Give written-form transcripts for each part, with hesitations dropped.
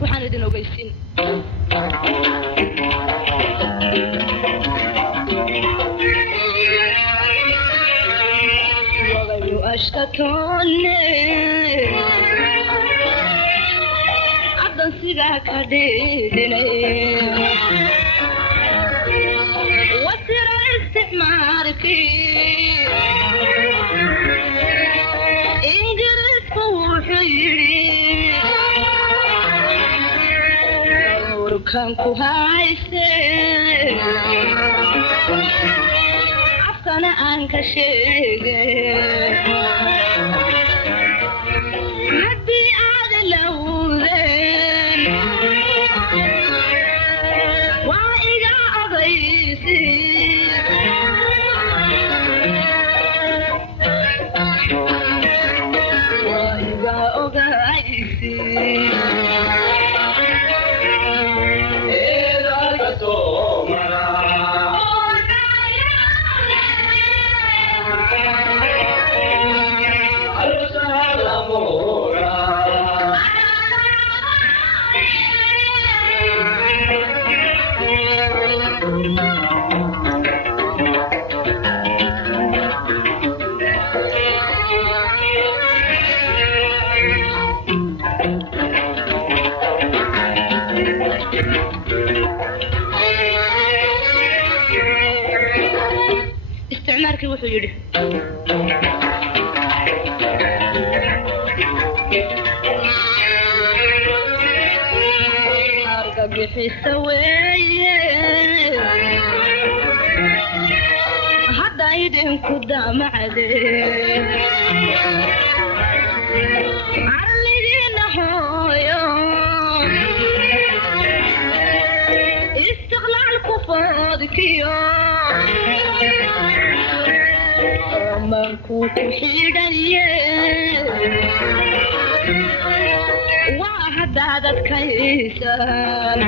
waxaan idin ogeysiin wagayu ashkatoone addansigaa ka dhiidinay wasira isticmaalkii ingiriisku wuxuu yidhi urkan ku hayste afkana aan ka sheege haddii aad lawdeen waa iga odaysi waa iga ogaysi استعماركي وحو يدي أرقى في السوية هدا يدين كدا معدين علينا حويا استغلال كفادكيا markuu xidhaye waa haddaad adkaysan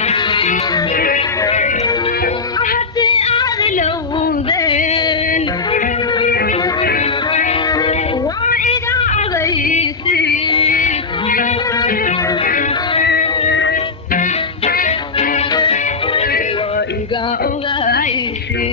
haddii aad lowdeen waa iga odaysi waa iga ogaysi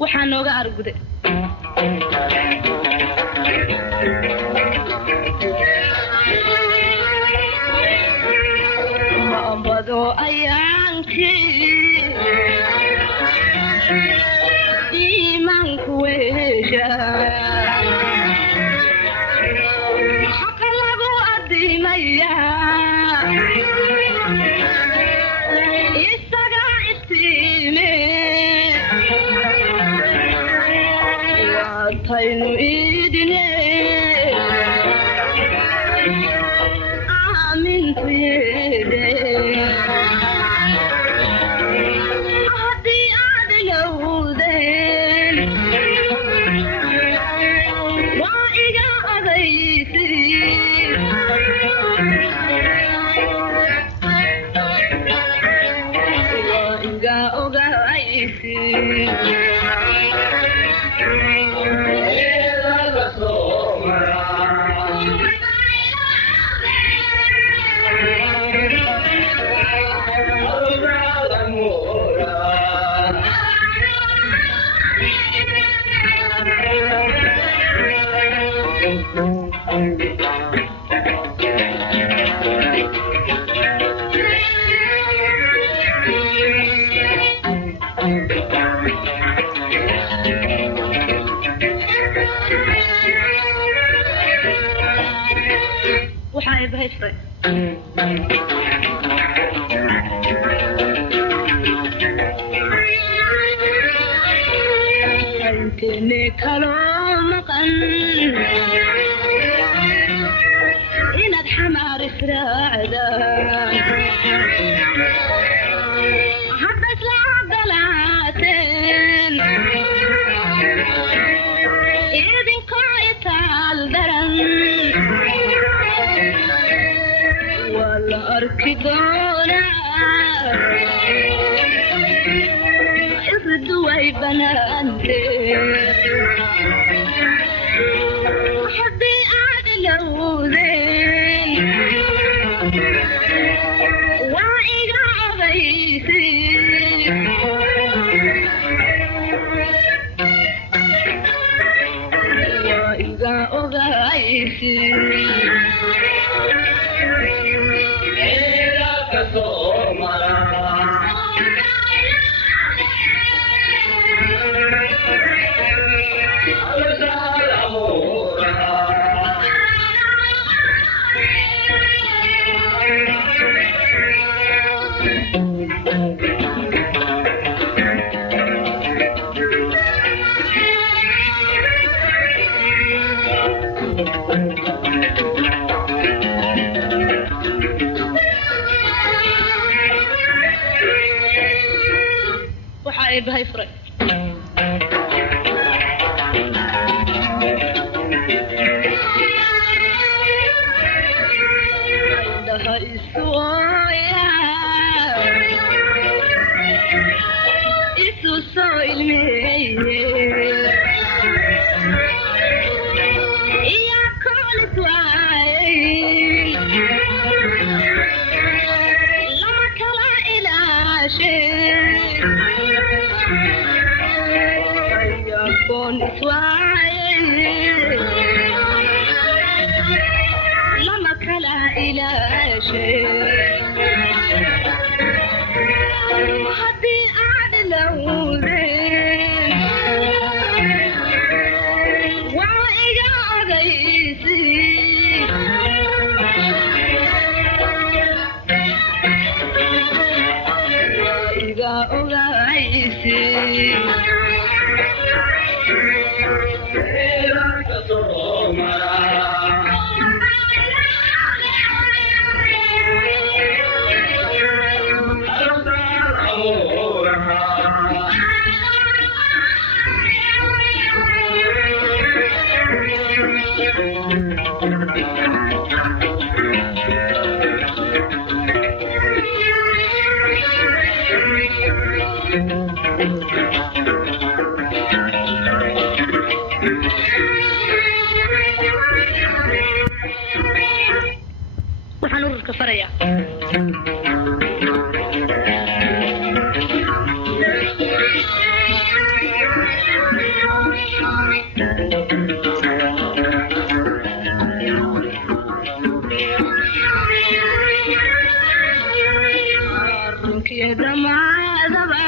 waxaan nooga arguday maambado ayaankii iimaanku weesha xaqa lagu adimaya isaga itiime taynu idine aamintu yeede haddii aad lowdeen waa iga odaysi waa iga ogaysi waxaan bahaystay dalkeenne kaloo maqan inaad xamaar israacdaan hadda isla ogolaateen idinkoo itaal daran waa la arki doonaa irdu way banaantee haddii aad ilowdeen waa iga odaysiin waa iga ogaysiin waxaa ay bahay furay indhaha isooya isu soo ilmeeye iya koolis waayey lama kala ilaasheen ayagoon iswaayey lama kala ilaasheen haddii aad ilowdeen waa iga ogaysiin waa iga ogaysiin waxaan ururka farayaa damaadaba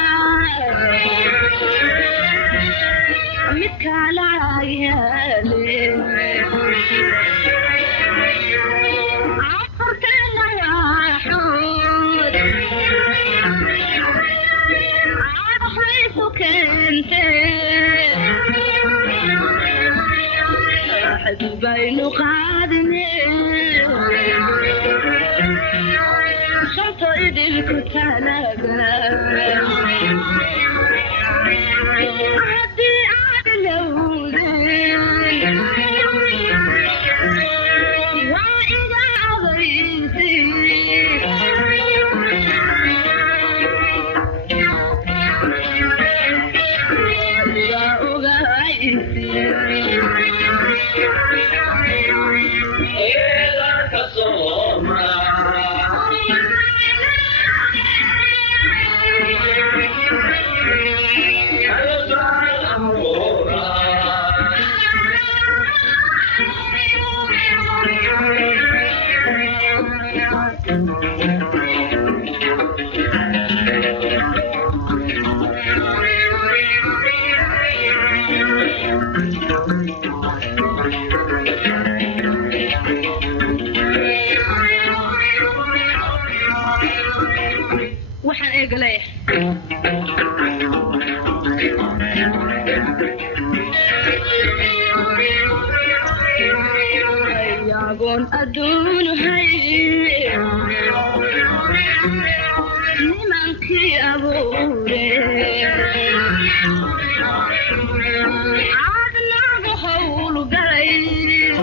mid kala yaale afartana yaxood axaysu keente axad baynu qaadne shanto idinku talaga haddii aad ilowdeen waa iga ogaysiin iga ogaysiin waxaan eega leeyahay أقون أدون هاي نمانكي أبوري عادنا بحول قليل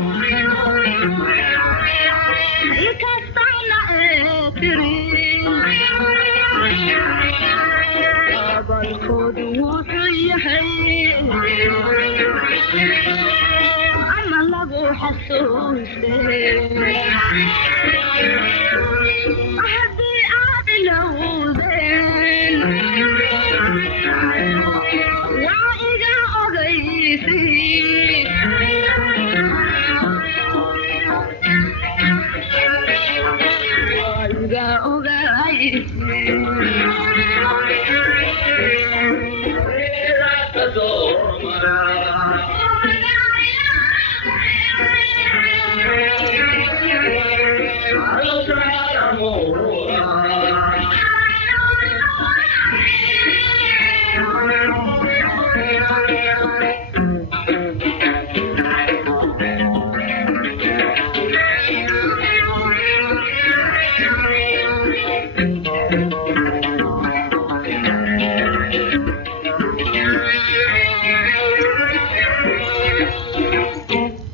إنكستانا إتري بالكود وحيحي أما لغو حسوسي أحدي أعدلو ذين وإذا أغيثي وإذا أغيثي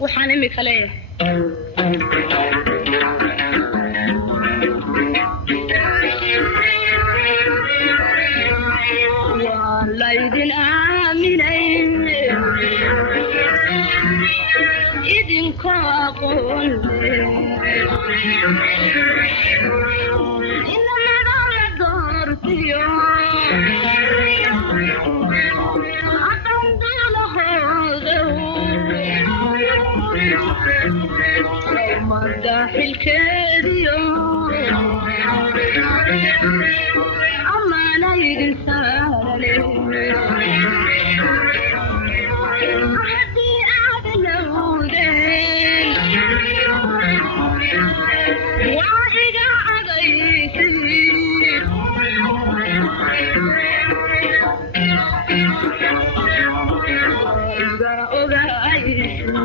waxaan imika leeyahay waa laydin aaminay idinkoo aqoon inamada la doortiyo مداحل كاديو أما لا ينسان أحدي أعدلو ذين وإذا أغيثي إذا أغيثي